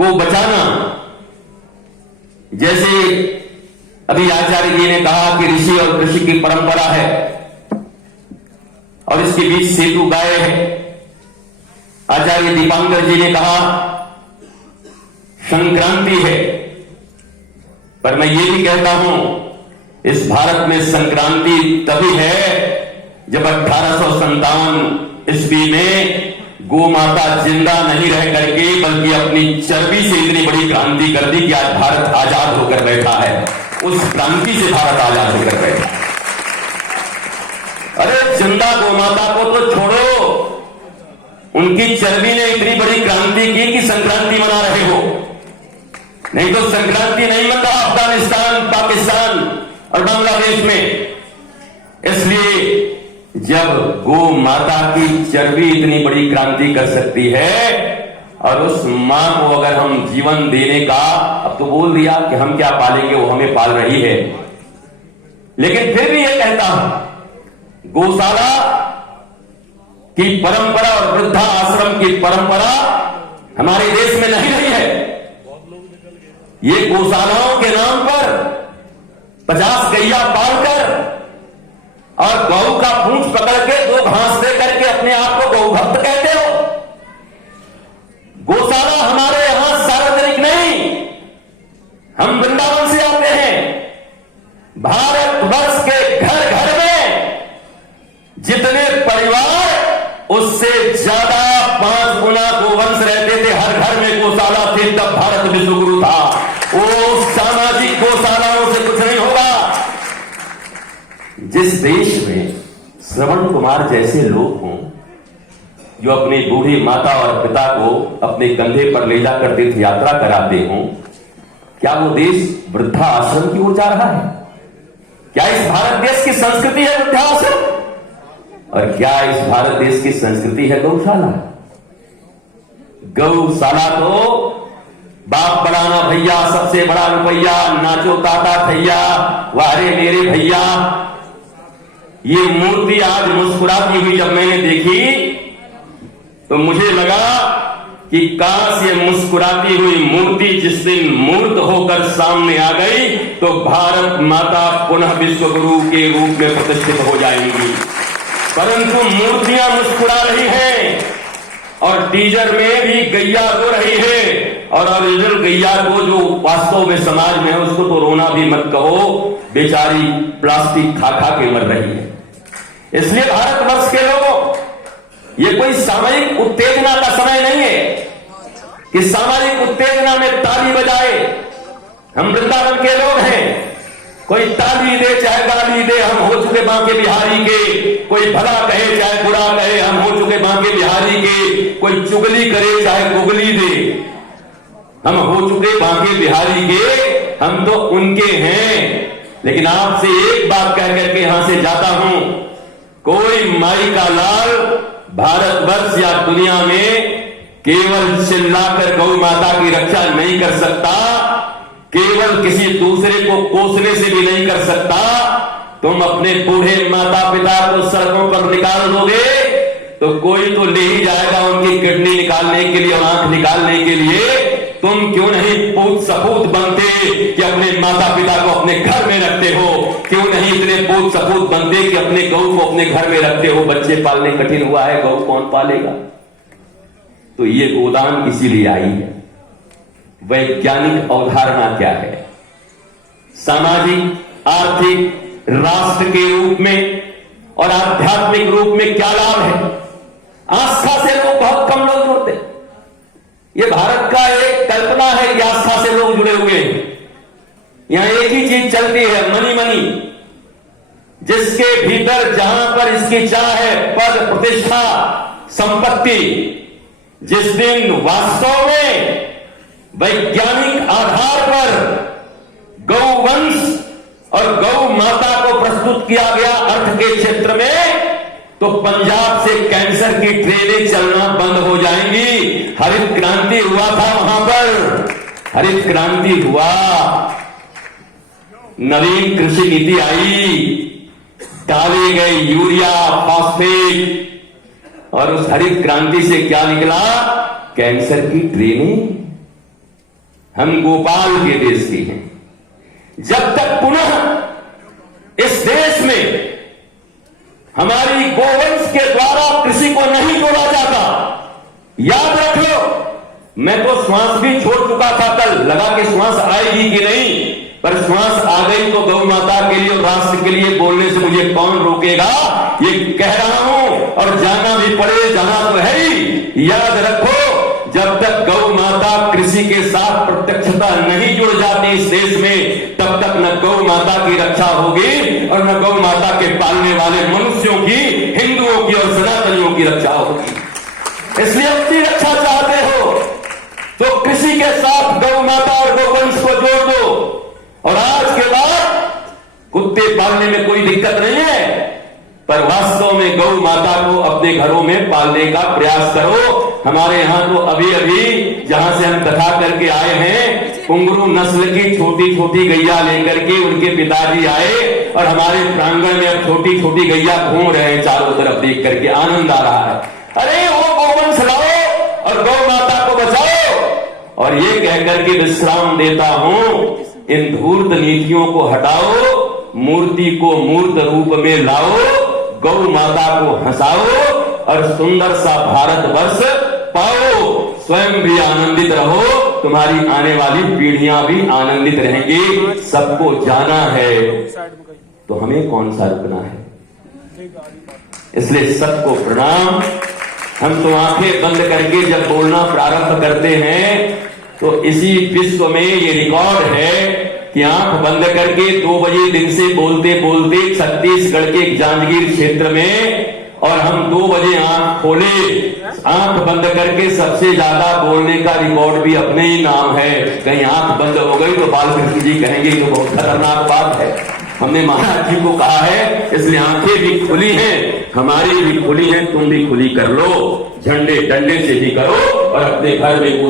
को बचाना, जैसे अभी आचार्य जी ने कहा कि ऋषि और कृषि की परंपरा है और इसके बीच सेतु गाय है। आचार्य दीपांकर जी ने कहा संक्रांति है, पर मैं ये भी कहता हूं इस भारत में संक्रांति तभी है जब 1857 ईस्वी में गौ माता जिंदा नहीं रह करके बल्कि अपनी चर्बी से इतनी बड़ी क्रांति कर दी कि आज भारत आजाद होकर बैठा है। उस क्रांति से भारत आजाद होकर बैठा है। अरे जिंदा गौ माता को तो छोड़ो, उनकी चर्बी ने इतनी बड़ी क्रांति की कि संक्रांति मना रहे हो। नहीं तो संक्रांति नहीं मनता अफगानिस्तान, पाकिस्तान और बांग्लादेश में। इसलिए जब गौ माता की चर्बी इतनी बड़ी क्रांति कर सकती है और उस मां को अगर हम जीवन देने का, अब तो बोल दिया कि हम क्या पालेंगे, वो हमें पाल रही है, लेकिन फिर भी ये कहता हूं गौशाला की परंपरा और वृद्धा आश्रम की परंपरा हमारे देश में नहीं रही है। ये गौशालाओं के नाम पर 50 गैया पालकर और गौ का पूंछ पकड़ के 2 घास दे करके अपने आप को गौ भक्त कहते हो। गौशाला हमारे यहां सार्वजनिक नहीं, हम वृंदावन से आते हैं। भारतवर्ष के घर घर में जितने परिवार, उससे ज्यादा 5 गुना गोवंश रहते थे। हर घर में गौशाला थी, तब भारत विश्वगुरु था। वो सामाजिक गौशालाओं से कुछ नहीं होगा। जिस देश में श्रवण कुमार जैसे लोग हों जो अपनी बूढ़ी माता और पिता को अपने कंधे पर ले जाकर तीर्थ यात्रा कराते हों, क्या वो देश वृद्धा आश्रम की ओर जा रहा है? क्या इस भारत देश की संस्कृति है वृद्धा आश्रम? और क्या इस भारत देश की संस्कृति है गौशाला? गौशाला तो बाप बनाना भैया, सबसे बड़ा रुपैया, नाचो ताता भैया, वारे मेरे भैया। ये मूर्ति आज मुस्कुराती हुई जब मैंने देखी तो मुझे लगा कि काश ये मुस्कुराती हुई मूर्ति जिस दिन मूर्त होकर सामने आ गई तो भारत माता पुनः विश्वगुरु के रूप में प्रतिष्ठित हो जाएंगी। परंतु मूर्तियां मुस्कुरा रही हैं और टीजर में भी गैया रो रही है, और ओरिजिनल गैया को जो वास्तव में समाज में है उसको तो रोना भी मत कहो, बेचारी प्लास्टिक खा खा के मर रही है। इसलिए भारतवर्ष के लोगों, ये कोई सामयिक उत्तेजना का समय नहीं है कि सामयिक उत्तेजना में ताली बजाए। हम वृंदावन के लोग हैं, कोई ताली दे चाहे गाली दे, हम हो चुके बांके बिहारी के। कोई भला कहे चाहे बुरा कहे, हम हो चुके बांके बिहारी के। कोई चुगली करे चाहे गुगली दे, हम हो चुके बांके बिहारी के, हम तो उनके हैं। लेकिन आपसे एक बात कह करके यहां से जाता हूं, कोई माई का लाल भारतवर्ष या दुनिया में केवल चिल्लाकर गौ माता की रक्षा नहीं कर सकता, केवल किसी दूसरे को कोसने से भी नहीं कर सकता। तुम अपने बूढ़े माता पिता को सड़कों पर निकाल दोगे तो कोई तो ले ही जाएगा उनकी किडनी निकालने के लिए, आंख निकालने के लिए। तुम क्यों नहीं पूत सपूत बनते कि अपने माता पिता को अपने घर में रखते हो? क्यों नहीं इतने पूत सपूत बनते कि अपने गौ को अपने घर में रखते हो? बच्चे पालने कठिन हुआ है, गौ कौन पालेगा? तो ये गोदान इसीलिए आई है। वैज्ञानिक अवधारणा क्या है? सामाजिक, आर्थिक, राष्ट्र के रूप में और आध्यात्मिक रूप में क्या लाभ है? आस्था से लोग बहुत कम लोग जुड़ते। ये भारत का एक कल्पना है कि आस्था से लोग जुड़े हुए हैं। यहां एक ही चीज चलती है, मनी मनी। जिसके भीतर जहां पर इसकी चाह है, पद, प्रतिष्ठा, संपत्ति, जिस दिन वास्तव में वैज्ञानिक आधार पर गौवंश और गौ माता को प्रस्तुत किया गया अर्थ के क्षेत्र में, तो पंजाब से कैंसर की ट्रेनें चलना बंद हो जाएंगी। हरित क्रांति हुआ था वहां पर, हरित क्रांति हुआ, नवीन कृषि नीति आई, डाले गए यूरिया, फॉस्फेट, और उस हरित क्रांति से क्या निकला? कैंसर की ट्रेनें। हम गोपाल के देश के हैं। जब तक पुनः इस देश में हमारी गोवंश के द्वारा कृषि को नहीं जोड़ा जाता, याद रख लो, मैं तो श्वास भी छोड़ चुका था कल, लगा कि श्वास आएगी कि नहीं, पर श्वास आ गई तो गौ माता के लिए और राष्ट्र के लिए बोलने से मुझे कौन रोकेगा, ये कह रहा हूं। और जाना भी पड़े, जाना तो है ही। याद रखो, जब तक गौ माता कृषि के साथ प्रत्यक्षता नहीं जुड़ जाती इस देश में, तब तक न गौ माता की रक्षा होगी और न गौ माता के पालने वाले मनुष्यों की, हिंदुओं की और सनातनियों की रक्षा होगी। इसलिए अपनी रक्षा चाहते हो तो कृषि के साथ गौ माता और गौवंश को जोड़ दो। और आज के बाद कुत्ते पालने में कोई दिक्कत नहीं है, पर वास्तव में गौ माता को अपने घरों में पालने का प्रयास करो। हमारे यहां तो अभी अभी जहां से हम कथा करके आए हैं, पुंगरू नस्ल की छोटी छोटी गैया लेकर के उनके पिताजी आए और हमारे प्रांगण में अब छोटी छोटी गैया घूम रहे हैं, चारों तरफ देख करके आनंद आ रहा है। अरे वो गौवंश लाओ और गौ माता को बचाओ। और ये कहकर के विश्राम देता हूं, इन धूर्त नीतियों को हटाओ, मूर्ति को मूर्त रूप में लाओ, गौ माता को हंसाओ और सुंदर सा भारतवर्ष पाओ। स्वयं भी आनंदित रहो, तुम्हारी आने वाली पीढ़ियां भी आनंदित रहेंगी। सबको जाना है तो हमें कौन सा रुकना है। इसलिए सबको प्रणाम। हम तो आंखें बंद करके जब बोलना प्रारंभ करते हैं तो इसी विश्व में ये रिकॉर्ड है कि आंख बंद करके 2 बजे दिन से बोलते बोलते छत्तीसगढ़ के जांजगीर क्षेत्र में, और हम 2 बजे आंख खोले, आंख बंद करके सबसे ज्यादा बोलने का रिकॉर्ड भी अपने ही नाम है। कहीं आंख बंद हो गई तो बालकृष्ण जी कहेंगे तो बहुत खतरनाक बात है। हमने महाराज जी को कहा है, इसलिए आंखें भी खुली हैं, हमारी भी खुली हैं, तुम भी खुली कर लो, झंडे डंडे से भी करो और अपने घर में